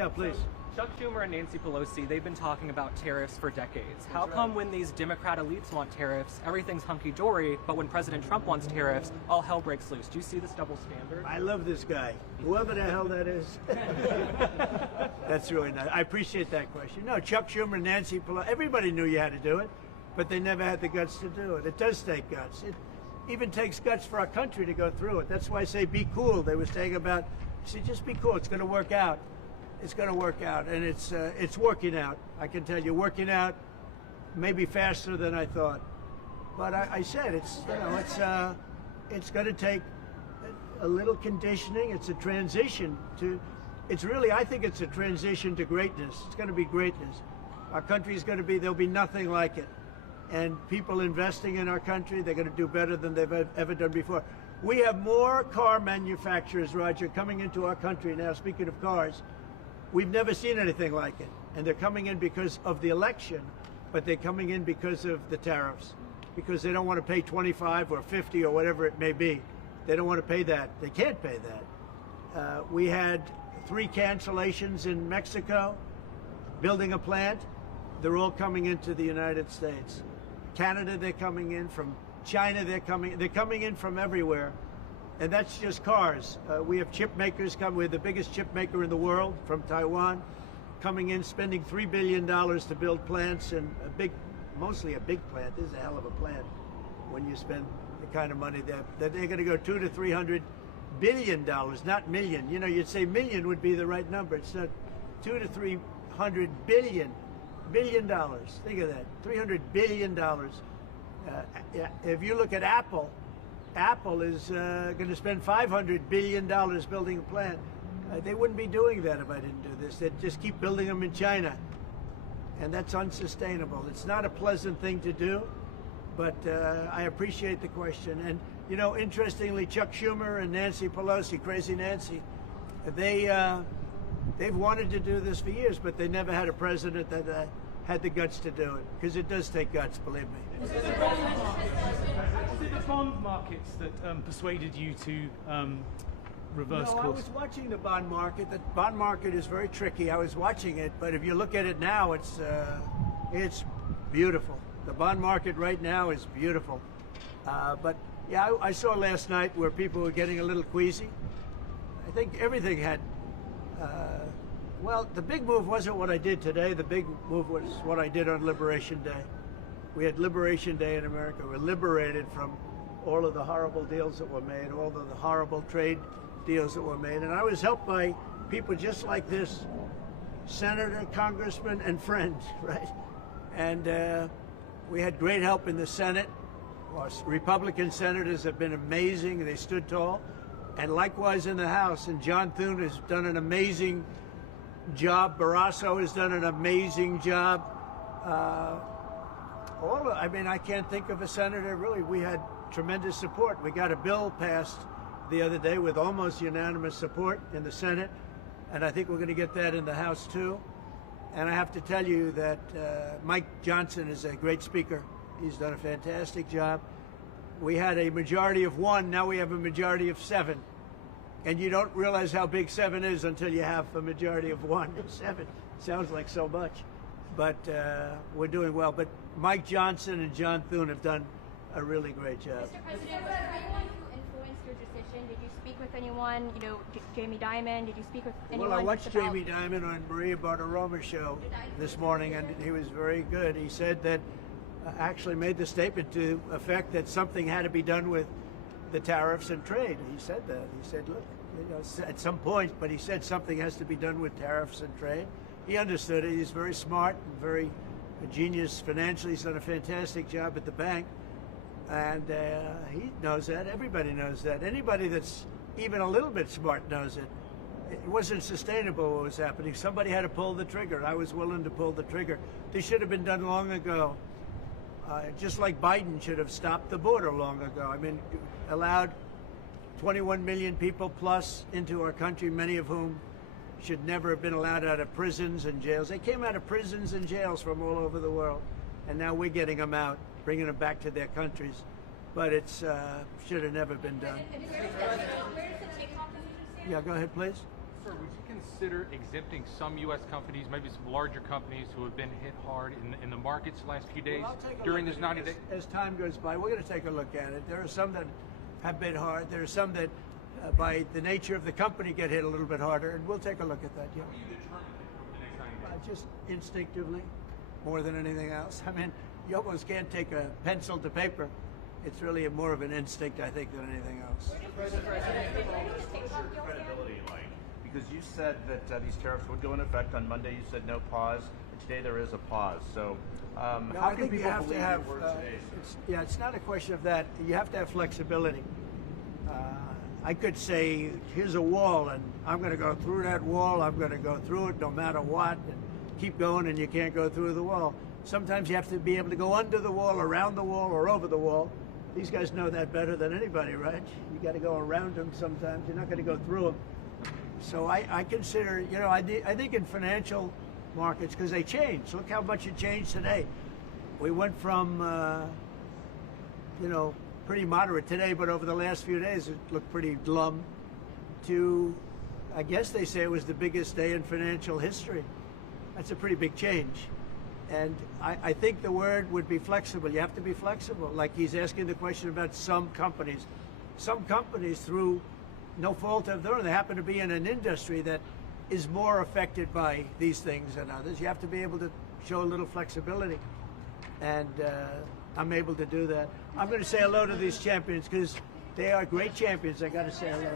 Yeah, please. Chuck Schumer and Nancy Pelosi, they've been talking about tariffs for decades. How come when these Democrat elites want tariffs, everything's hunky-dory, but when President Trump wants tariffs, all hell breaks loose? Do you see this double standard? I love this guy. Whoever the hell that is. That's really nice. I appreciate that question. No, Chuck Schumer and Nancy Pelosi, everybody knew you had to do it, but they never had the guts to do it. It does take guts. It even takes guts for our country to go through it. That's why I say be cool. They were saying about, see, just be cool. It's going to work out. It's going to work out, and it's working out. I can tell you, working out maybe faster than I thought. But I said it's going to take a little conditioning. It's a transition to. It's really, I think it's a transition to greatness. It's going to be greatness. Our country is going to be. There'll be nothing like it, and people investing in our country, they're going to do better than they've ever done before. We have more car manufacturers, Roger, coming into our country now. Speaking of cars. We've never seen anything like it. And they're coming in because of the election, but they're coming in because of the tariffs, because they don't want to pay 25 or 50 or whatever it may be. They don't want to pay that. They can't pay that. We had 3 cancellations in Mexico, building a plant. They're all coming into the United States. Canada, they're coming in. From China, they're coming in from everywhere. And that's just cars. We have chip makers come. We're the biggest chip maker in the world from Taiwan, coming in, spending $3 billion to build plants, and mostly a big plant. This is a hell of a plant when you spend the kind of money that they're going to go $200 to $300 billion, not million. You know, you'd say million would be the right number. It's not. $200 to $300 billion. Think of that, $300 billion. If you look at Apple. Apple is going to spend $500 billion building a plant. They wouldn't be doing that if I didn't do this. They'd just keep building them in China. And that's unsustainable. It's not a pleasant thing to do, but I appreciate the question. And, you know, interestingly, Chuck Schumer and Nancy Pelosi, Crazy Nancy, they've wanted to do this for years, but they never had a president that had the guts to do it, because it does take guts, believe me. Was it the bond markets that persuaded you to reverse course? I was watching the bond market. The bond market is very tricky. I was watching it, but if you look at it now, it's beautiful. The bond market right now is beautiful. But yeah, I saw last night where people were getting a little queasy. I think everything had. Well, the big move wasn't what I did today. The big move was what I did on Liberation Day. We had Liberation Day in America. We're liberated from all of the horrible deals that were made, all of the horrible trade deals that were made. And I was helped by people just like this, senator, congressman, and friends, right? And we had great help in the Senate. Our Republican senators have been amazing. They stood tall. And likewise in the House. And John Thune has done an amazing job. Barrasso has done an amazing job. I mean, I can't think of a senator, really. We had tremendous support. We got a bill passed the other day with almost unanimous support in the Senate, and I think we're going to get that in the House, too. And I have to tell you that Mike Johnson is a great speaker. He's done a fantastic job. We had a majority of 1, now we have a majority of 7. And you don't realize how big 7 is until you have a majority of 1. 7 sounds like so much. But we're doing well. But Mike Johnson and John Thune have done a really great job. Mr. President, was there anyone who influenced your decision? Did you speak with anyone, you know, Jamie Dimon? Did you speak with anyone? Well, I watched Jamie Dimon on Maria Bartiromo's show this morning, and he was very good. He said that, actually made the statement to effect that something had to be done with the tariffs and trade. He said that. He said, look, you know, at some point, but he said something has to be done with tariffs and trade. He understood it. He's very smart and very a genius financially. He's done a fantastic job at the bank. And he knows that. Everybody knows that. Anybody that's even a little bit smart knows it. It wasn't sustainable what was happening. Somebody had to pull the trigger. I was willing to pull the trigger. This should have been done long ago. Just like Biden should have stopped the border long ago. I mean, allowed 21 million people plus into our country, many of whom should never have been allowed out of prisons and jails. They came out of prisons and jails from all over the world, and now we're getting them out, bringing them back to their countries. But it's should have never been done. Where does the takeoff decision stand? Yeah, go ahead, please. Sir, would you consider exempting some U.S. companies, maybe some larger companies who have been hit hard in the markets the last few days Well, I'll take a during look this at 90 it. days? As time goes by, we're going to take a look at it. There are some that have been hard. There are some that, by the nature of the company, get hit a little bit harder, and we'll take a look at that. Yeah. How will you determine it over the next 90 days? Just instinctively, more than anything else. I mean, you almost can't take a pencil to paper. It's really more of an instinct, I think, than anything else. Credibility like? Because you said that these tariffs would go into effect on Monday. You said no pause. And today there is a pause. So No, how I can think you people have to believe have. your words today? It's not a question of that. You have to have flexibility. I could say, here's a wall, and I'm going to go through that wall. I'm going to go through it no matter what, and keep going, and you can't go through the wall. Sometimes you have to be able to go under the wall, around the wall, or over the wall. These guys know that better than anybody, right? You got to go around them sometimes. You're not going to go through them. So I consider, I think in financial markets, because they change. Look how much it changed today. We went from, pretty moderate today, but over the last few days it looked pretty glum, to, I guess they say it was the biggest day in financial history. That's a pretty big change. And I think the word would be flexible. You have to be flexible. Like he's asking the question about some companies. Some companies, through no fault of their own, they happen to be in an industry that is more affected by these things than others. You have to be able to show a little flexibility. And I'm able to do that. I'm going to say hello to these champions because they are great champions. I got to say hello.